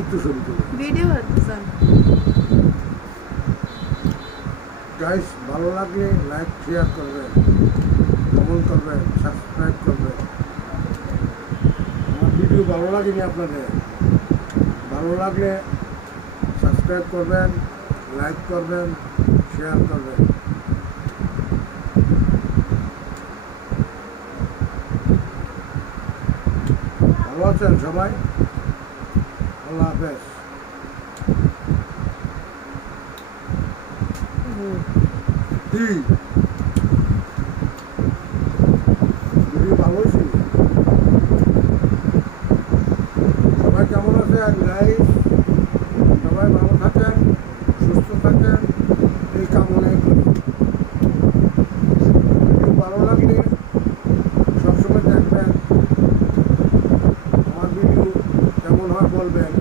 একটু ছবি তুলে ভিডিও করতেছেন। গাইস, ভালো লাগলে লাইক শেয়ার করবেন, কমেন্ট করবেন, সাবস্ক্রাইব করবেন। আমার ভিডিও ভালো লাগেনি আপনাদের, ভালো লাগলে সাবস্ক্রাইব করবেন, লাইক করবেন, শেয়ার করবেন। ভালো আছেন সবাই? আল্লাহ হাফেজ। কি ভিডিও ভালো হয়েছে? সবাই কেমন আছেন গাইস? সবাই ভালো থাকেন, সুস্থ থাকেন, এই কামনাই করি। ভিডিও ভালো লাগলে সবসময় দেখবেন, আমার ভিডিও কেমন হয় বলবেন।